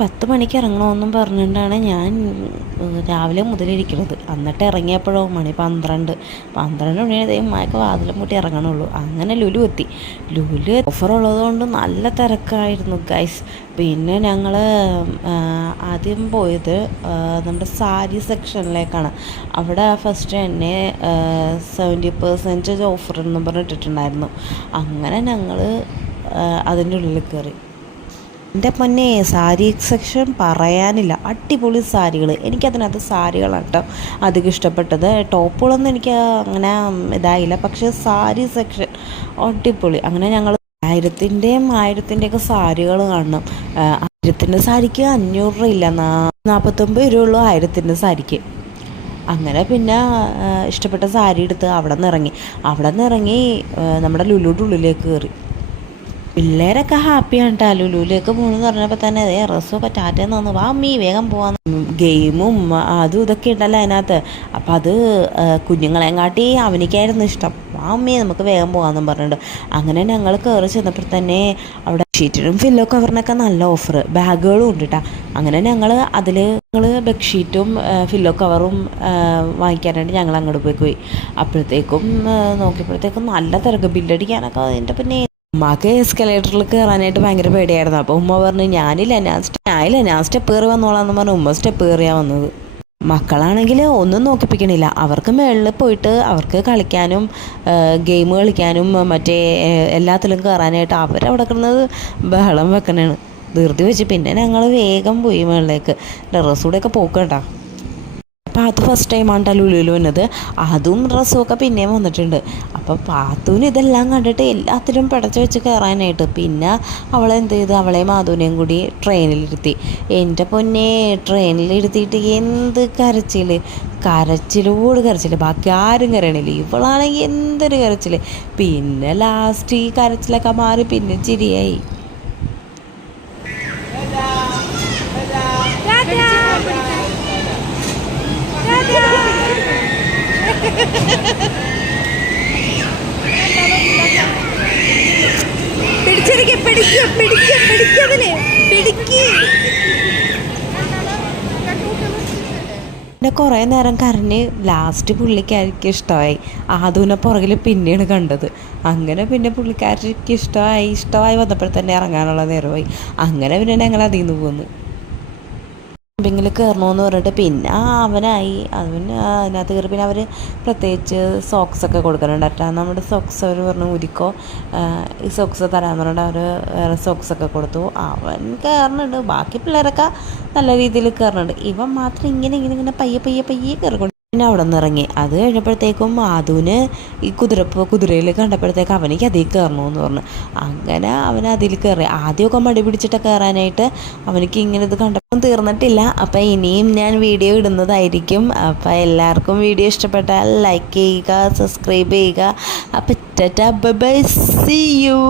10 മണിക്ക് ഇറങ്ങണമെന്നും പറഞ്ഞുകൊണ്ടാണ് ഞാൻ രാവിലെ മുതലിരിക്കുന്നത്. എന്നിട്ട് ഇറങ്ങിയപ്പോഴോ മണി 12 മണിയായതേക്കും മഴയൊക്കെ വാതിലും മുട്ടി ഇറങ്ങണുള്ളൂ. അങ്ങനെ ലുലു എത്തി. ലുലു ഓഫർ ഉള്ളതുകൊണ്ട് നല്ല തിരക്കായിരുന്നു ഗൈസ്. പിന്നെ ഞങ്ങൾ ആദ്യം പോയത് നമ്മുടെ സാരി സെക്ഷനിലേക്കാണ്. അവിടെ ഫസ്റ്റ് തന്നെ 70% ഓഫർ എന്ന് പറഞ്ഞിട്ടിട്ടുണ്ടായിരുന്നു. അങ്ങനെ ഞങ്ങൾ അതിൻ്റെ ഉള്ളിൽ കയറി. എൻ്റെ പൊന്നെ, സാരി സെക്ഷൻ പറയാനില്ല, അടിപൊളി സാരികൾ. എനിക്കതിനകത്ത് സാരികളാണ് കേട്ടോ അധികം ഇഷ്ടപ്പെട്ടത്. ടോപ്പുകളൊന്നും എനിക്ക് അങ്ങനെ ഇതായില്ല, പക്ഷേ സാരി സെക്ഷൻ അടിപൊളി. അങ്ങനെ ഞങ്ങൾ 1000-ൻ്റെയൊക്കെ സാരികൾ കാണണം. 1000-ൻ്റെ സാരിക്ക് 500 രൂപ ഇല്ല, 49 രൂപ ഉള്ളൂ 1000-ൻ്റെ സാരിക്ക്. അങ്ങനെ പിന്നെ ഇഷ്ടപ്പെട്ട സാരി എടുത്ത് അവിടെ നിന്ന് ഇറങ്ങി നമ്മുടെ ലുലുയുടെ ഉള്ളിലേക്ക് കയറി. പിള്ളേരൊക്കെ ഹാപ്പിയാണ് കേട്ടോ. ലുലുവിലേക്ക് പോകണമെന്ന് പറഞ്ഞപ്പോൾ തന്നെ അതേ ഡ്രസ്സൊക്കെ ടാറ്റേന്ന് വന്നു, വാ അമ്മീ വേഗം പോകാമെന്ന്. ഗെയിമും അതും ഇതൊക്കെ ഉണ്ടല്ലോ അതിനകത്ത്. അപ്പം അത് കുഞ്ഞുങ്ങളെയും കാട്ടി അവനിക്കായിരുന്നു ഇഷ്ടം. വാ അമ്മീ നമുക്ക് വേഗം പോകാമെന്നും പറഞ്ഞിട്ടുണ്ട്. അങ്ങനെ ഞങ്ങൾ കയറി ചെന്നപ്പോൾ തന്നെ അവിടെ ബെഡ്ഷീറ്റിനും ഫില്ലോ കവറിനൊക്കെ നല്ല ഓഫർ, ബാഗുകളും ഉണ്ട് കേട്ടോ. അങ്ങനെ ഞങ്ങൾ ബെഡ്ഷീറ്റും ഫില്ലോ കവറും വാങ്ങിക്കാനായിട്ട് ഞങ്ങൾ അങ്ങോട്ട് പോയി. അപ്പോഴത്തേക്കും നോക്കിയപ്പോഴത്തേക്കും നല്ല തിരക്ക്, ബില്ലടിക്കാനൊക്കെ. അതിൻ്റെ പിന്നെ ഉമ്മക്ക് എസ്കലേറ്ററിൽ കയറാനായിട്ട് ഭയങ്കര പേടിയായിരുന്നു. അപ്പോൾ ഉമ്മ പറഞ്ഞു ഞാനില്ല, ഞാൻ സ്റ്റെപ്പ് കയറി വന്നോളാന്ന് പറഞ്ഞു ഉമ്മ സ്റ്റെപ്പ് കയറിയാണ് വന്നത്. മക്കളാണെങ്കിൽ ഒന്നും നോക്കിപ്പിക്കണില്ല. അവർക്ക് മുകളിൽ പോയിട്ട് അവർക്ക് കളിക്കാനും ഗെയിം കളിക്കാനും മറ്റേ എല്ലാത്തിലും കയറാനായിട്ട് അവരവിടെ കിടന്നത് ബഹളം വെക്കണേണ് ധൃതി വെച്ച്. പിന്നെ ഞങ്ങൾ വേഗം പോയി മുകളിലേക്ക്. ടെറസൂടെയൊക്കെ പോക്കണ്ട. അപ്പോൾ അത് ഫസ്റ്റ് ടൈമാണ് കേട്ടോ ലുലുവിൽ വന്നത്. അതും ഡ്രസ്സും ഒക്കെ പിന്നെയും വന്നിട്ടുണ്ട്. അപ്പോൾ പാത്തൂന് ഇതെല്ലാം കണ്ടിട്ട് എല്ലാത്തിലും പിടച്ച് വെച്ച് കയറാനായിട്ട്. പിന്നെ അവളെന്ത് ചെയ്ത്, അവളെയും മാധുവിനെയും കൂടി ട്രെയിനിലിരുത്തി. എൻ്റെ പൊന്നെ, ട്രെയിനിലിരുത്തിയിട്ട് എന്ത് കരച്ചിലോട് കരച്ചിൽ. ബാക്കി ആരും കരയണില്ല, ഇവളാണെങ്കിൽ എന്തൊരു കരച്ചിൽ. പിന്നെ ലാസ്റ്റ് ഈ കരച്ചിലൊക്കെ മാറി പിന്നെ ചിരിയായി. പിന്നെ കുറേ നേരം കരഞ്ഞ് ലാസ്റ്റ് പുള്ളിക്കാർക്ക് ഇഷ്ടമായി. ആദൂനെ പുറകിൽ പിന്നെയാണ് കണ്ടത്. അങ്ങനെ പിന്നെ പുള്ളിക്കാർക്ക് ഇഷ്ടമായി വന്നപ്പോൾ തന്നെ ഇറങ്ങാനുള്ള നേരമായി. അങ്ങനെ പിന്നെ ഞങ്ങൾ അതിൽ നിന്ന് പോന്നു. ക്യാമ്പിങ്ങിൽ കയറണമെന്ന് പറഞ്ഞിട്ട് പിന്നെ അതിനകത്ത് കയറി. പിന്നെ അവർ പ്രത്യേകിച്ച് സോക്സൊക്കെ കൊടുക്കുന്നുണ്ട് കേട്ടോ. നമ്മുടെ സോക്സ് അവർ പറഞ്ഞു ഊരിക്കോ, ഈ സോക്സ് തരാമെന്ന് പറഞ്ഞിട്ട് അവർ വേറെ സോക്സൊക്കെ കൊടുത്തു. അവൻ കയറുന്നുണ്ട്, ബാക്കി പിള്ളേരൊക്കെ നല്ല രീതിയിൽ കയറുന്നുണ്ട്. ഇവൻ മാത്രം ഇങ്ങനെ പയ്യെ കയറിക്കൊണ്ട് പിന്നെ അവിടെ നിന്ന് ഇറങ്ങി. അത് കഴിഞ്ഞപ്പോഴത്തേക്കും ആദൂന് ഈ കുതിരയിൽ കണ്ടപ്പോഴത്തേക്ക് അവനിക്ക് അതിൽ കയറണമെന്ന് പറഞ്ഞു. അങ്ങനെ അവൻ അതിൽ കയറി. ആദ്യമൊക്കെ മടി പിടിച്ചിട്ട് കയറാനായിട്ട് അവനിക്ക് ഇങ്ങനെ ഇത് കണ്ടപ്പോൾ തീർന്നിട്ടില്ല. അപ്പം ഇനിയും ഞാൻ വീഡിയോ ഇടുന്നതായിരിക്കും. അപ്പം എല്ലാവർക്കും വീഡിയോ ഇഷ്ടപ്പെട്ടാൽ ലൈക്ക് ചെയ്യുക, സബ്സ്ക്രൈബ് ചെയ്യുക. അപ്പം tata bye bye, see U.